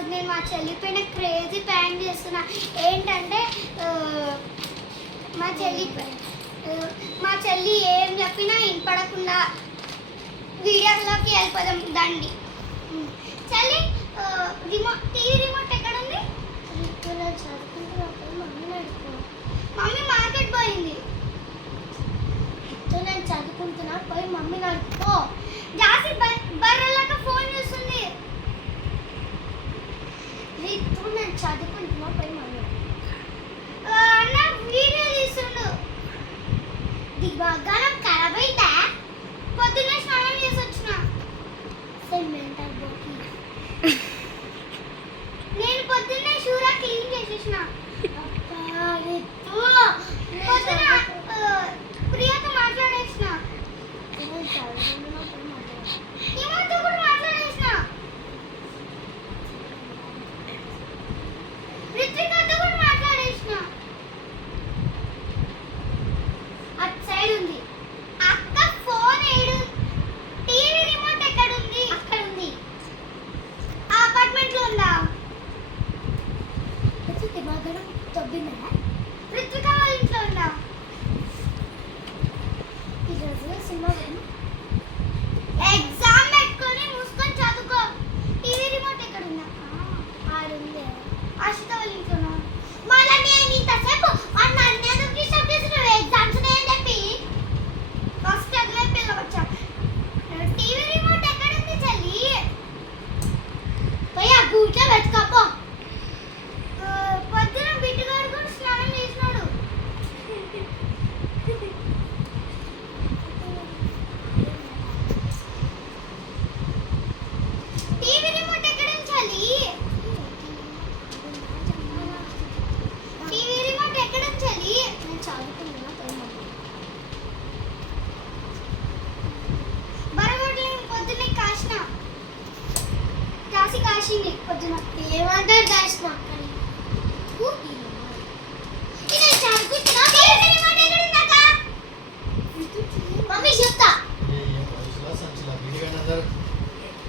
ఈరోజు నేను మా చెల్లి పైన క్రేజీ ప్లాన్ చేస్తున్నా. ఏంటంటే మా చెల్లి ఏం చెప్పినా వినపడకుండా వీడియోలోకి వెళ్ళిపోదాం. దండి చెల్లి, టీవీ రిమోట్ ఎక్కడ ఉంది? మమ్మీ మార్కెట్ పోయింది. నేను చదువుకుంటున్నా, పోయి మమ్మీ నడుపుకో. జాసి బర్రెలాగా ఫోన్ చూస్తుంది. నేను చదువుకుంటున్నా, పోయి మమ్మీ అన్న వీడియో తీస్తుండు. దిగగానం ఖరాబ్ అయితే పొద్దున్నే స్నానం చేసి వచ్చిన. నేను పొద్దున్నే షూరా క్లీన్ చేసేసిన. పొద్దున ప్రియతో మాట్లాడేసిన. ఏమతో కూడా మాట్లాడేసిన. రిత్వికతో కూడా మాట్లాడేసిన. అటు సైడ్ ఉంది. అక్క ఫోన్ ఏడు, టీవీ రిమోట్ ఎక్కడ ఉంది? అక్కడ ఉంది. ఆ అపార్ట్మెంట్ లో ఉందా? తొబ్బిందా? రిత్విక వాళ్ళ ఇంట్లో ఉందా? ఈరోజు సినిమా ఎగ్జామ్ పెట్టుకొని మూసుకొని చదువుకో. టీవీ రిమోట్ ఎక్కడ ఉందా? ఆడుంది. ఆశిత వాళ్ళ ఇంట్లోనా? మళ్ళీ నేను ఇంతసేపు నన్ను డిస్టర్బ్ చేస్తున్నావు ఎగ్జామ్స్ అని చెప్పి ఫస్ట్ అదివైపు వెళ్ళవచ్చా. టీవీ రిమోట్ ఎక్కడ ఉంది చెల్లి? పోయి ఆ గూట్లో వెతుకపో. పొద్దున బిడ్డగాడు కూడా స్నానం చేసినాడు. టీవీ రిమోట్ ఎక్కడ ఉంచాలి? టీవీ రిమోట్ ఎక్కడ ఉంచాలి? నేను చదువుకున్నా. బరగొడ్లు పొద్దున్నే కాసిన. కాసింది పొద్దున. ఏమంటారు కాసిన?